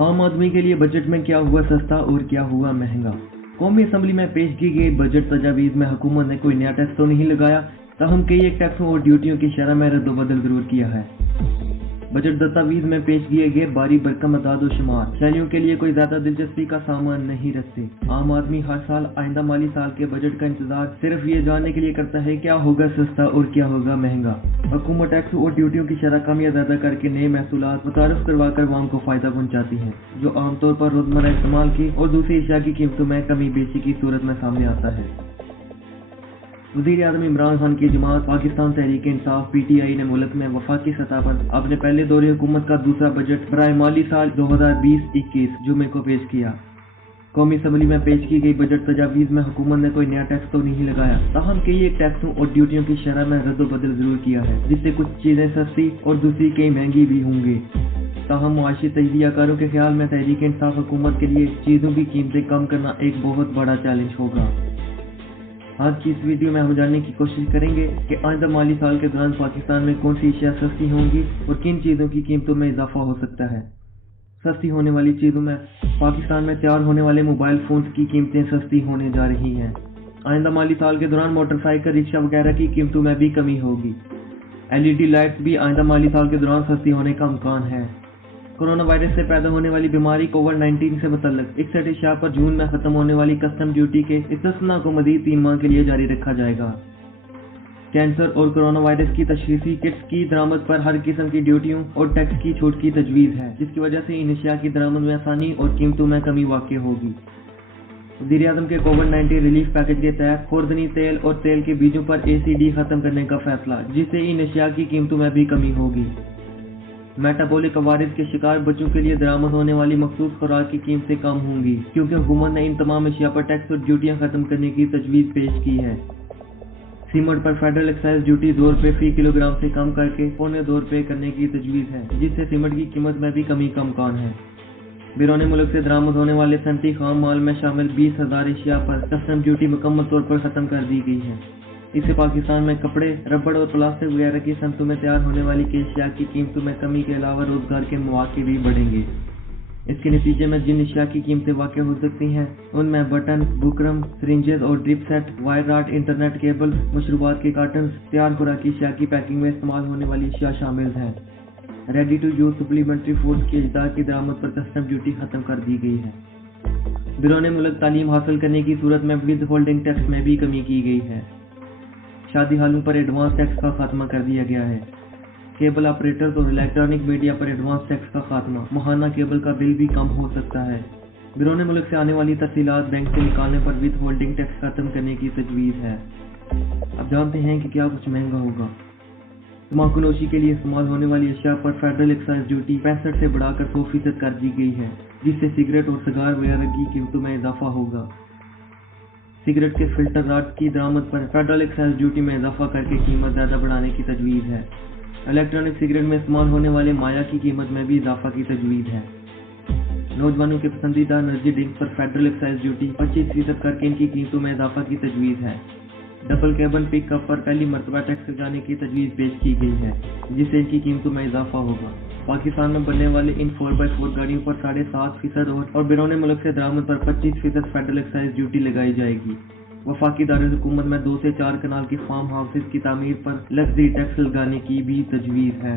आम आदमी के लिए बजट में क्या हुआ सस्ता और क्या हुआ महंगा। कौमी असम्बली में पेश की गई बजट तजावीज़ में हुकूमत ने कोई नया टैक्स तो नहीं लगाया, ताहम कई एक टैक्सों और ड्यूटियों की शरह में रद्दोबदल जरूर किया है। बजट दस्तावेज में पेश किए गए बारी भरकम अदाद और शुमार शहरियों के लिए कोई ज्यादा दिलचस्पी का सामान नहीं रखते। आम आदमी हर साल आइंदा माली साल के बजट का इंतजार सिर्फ ये जानने के लिए करता है क्या होगा सस्ता और क्या होगा महंगा। हुकूमत टैक्स और ड्यूटियों की शरह कम या ज्यादा करके नए महसूलात मुतारफ करवा कर आवाम को फायदा पहुँचाती है, जो आमतौर पर रोजमर्रा इस्तेमाल की और दूसरी अशिया की कीमतों में कमी बेशी की सूरत में सामने आता है। वज़ीर आज़म इमरान खान की जमात पाकिस्तान तहरीक इंसाफ PTI ने मुल्क में वफाकी सतह पर अपने पहले दौरे हुकूमत का दूसरा बजट बराए माली साल 2020-21 जुमे को पेश किया। कौमी असम्बली में पेश की गई बजट तजावीज़ में हुकूमत ने कोई नया टैक्स तो नहीं लगाया, ताहम कई एक टैक्सों और ड्यूटियों की शरह में रद्दोबदल जरूर किया है, जिससे कुछ चीज़ें सस्ती और दूसरी कई महंगी भी होंगी। ताहम मुआशी तजज़ियाकारों के ख्याल में तहरीक इंसाफ हुकूमत के लिए चीज़ों की कीमतें कम करना एक बहुत बड़ा चैलेंज होगा। आज की इस वीडियो में हम जानने की कोशिश करेंगे कि आइंदा माली साल के दौरान पाकिस्तान में कौन सी अशिया सस्ती होंगी और किन चीज़ों की कीमतों में इजाफा हो सकता है। सस्ती होने वाली चीज़ों में पाकिस्तान में तैयार होने वाले मोबाइल फ़ोन्स की कीमतें सस्ती होने जा रही हैं। आइंदा माली साल के दौरान मोटरसाइकिल, रिक्शा वगैरह की कीमतों में भी कमी होगी। LED लाइट्स भी आइंदा माली साल के दौरान सस्ती होने का इम्कान है। कोरोना वायरस से पैदा होने वाली बीमारी कोविड-19 से मुतल्लिक 61 अशिया पर जून में खत्म होने वाली कस्टम ड्यूटी के इस्तिस्ना को मज़ीद 3 माह के लिए जारी रखा जाएगा। कैंसर और कोरोना वायरस की तशख़ीसी किट्स की दरामद पर हर किस्म की ड्यूटियों और टैक्स की छूट की तजवीज़ है, जिसकी वजह से इन अशिया की दरामद में आसानी और कीमतों में कमी वाक़ई होगी। वज़ीर आज़म के कोविड-19 रिलीफ पैकेज के तहत खुर्दनी तेल और तेल के बीजों पर ACD खत्म करने का फैसला, जिससे इन अशिया की कीमतों में भी कमी होगी। मेटाबॉलिक अवारिस के शिकार बच्चों के लिए दरामद होने वाली मखसूस खुराक की कीमतें कम होंगी, क्योंकि हुकूमत ने इन तमाम अशिया पर टैक्स और ड्यूटियां खत्म करने की तजवीज़ पेश की है। सीमेंट पर फेडरल एक्साइज ड्यूटी ₹2 फी किलोग्राम से कम करके ₹2.25 करने की तजवीज़ है, जिससे सीमेंट की कीमत में भी कमी का इम्कान है। बैरून मुल्क से दरामद होने वाले सनती खाम माल में शामिल 20,000 अशिया पर कस्टम ड्यूटी मुकम्मल तौर पर खत्म कर दी गई है। इससे पाकिस्तान में कपड़े, रबड़ और प्लास्टिक वगैरह की सनतों में तैयार होने वाली कई अशिया की कीमतों में कमी के अलावा रोजगार के मौके भी बढ़ेंगे। इसके नतीजे में जिन अशिया की कीमतें वाक़ई हो सकती हैं उनमें बटन, बुकरम, सिरिंजेस और drip set, wire rod, internet cable, मशरूबात के कार्टन, तैयार खुराकी अशिया की पैकिंग में इस्तेमाल होने वाली अशिया शामिल हैं। Ready to use supplementary food की अज्जा की दरामद पर कस्टम ड्यूटी खत्म कर दी गई है। बैरून मुल्क तालीम हासिल करने की सूरत में विद होल्डिंग टैक्स में भी कमी की गई है। शादी हालों पर एडवांस टैक्स का खात्मा कर दिया गया है। केबल ऑपरेटर्स और इलेक्ट्रॉनिक मीडिया पर एडवांस टैक्स का खात्मा, माहाना केबल का बिल भी कम हो सकता है। बैरून मुल्क से आने वाली तफसीलात बैंक से निकालने पर विद होल्डिंग टैक्स खत्म करने की तजवीज़ है। अब जानते हैं कि क्या कुछ महंगा होगा। तम्बाकूनोशी के लिए इस्तेमाल होने वाली अशिया पर फेडरल एक्साइज ड्यूटी 65 से बढ़ाकर 100% कर दी गई है, जिससे सिगरेट और सिगार वगैरह की कीमतों में इजाफा होगा। सिगरेट के फिल्टर राड की दरामद पर फेडरल एक्साइज ड्यूटी में इजाफा करके कीमत ज़्यादा बढ़ाने की तजवीज़ है। इलेक्ट्रॉनिक सिगरेट में इस्तेमाल होने वाले माया की कीमत में भी इजाफा की तजवीज़ है। नौजवानों के पसंदीदा एनर्जी ड्रिंक पर फेडरल एक्साइज ड्यूटी 25% करके इनकी कीमतों में इजाफा की तजवीज़ है। डबल कैबन पिकअप पर पहली मरतबा टैक्स लगाने की तजवीज़ पेश की गई है, जिससे इनकी कीमतों में इजाफा होगा। पाकिस्तान में बनने वाले इन 4x4 गाड़ियों पर 7.5% और बैरून मुल्क से दरामद पर 25% फेडरल एक्साइज ड्यूटी लगाई जाएगी। वफाकी दारुल हुकूमत में 2 से 4 कनाल की फार्म हाउसेज की तामीर पर लग्जरी टैक्स लगाने की भी तजवीज़ है।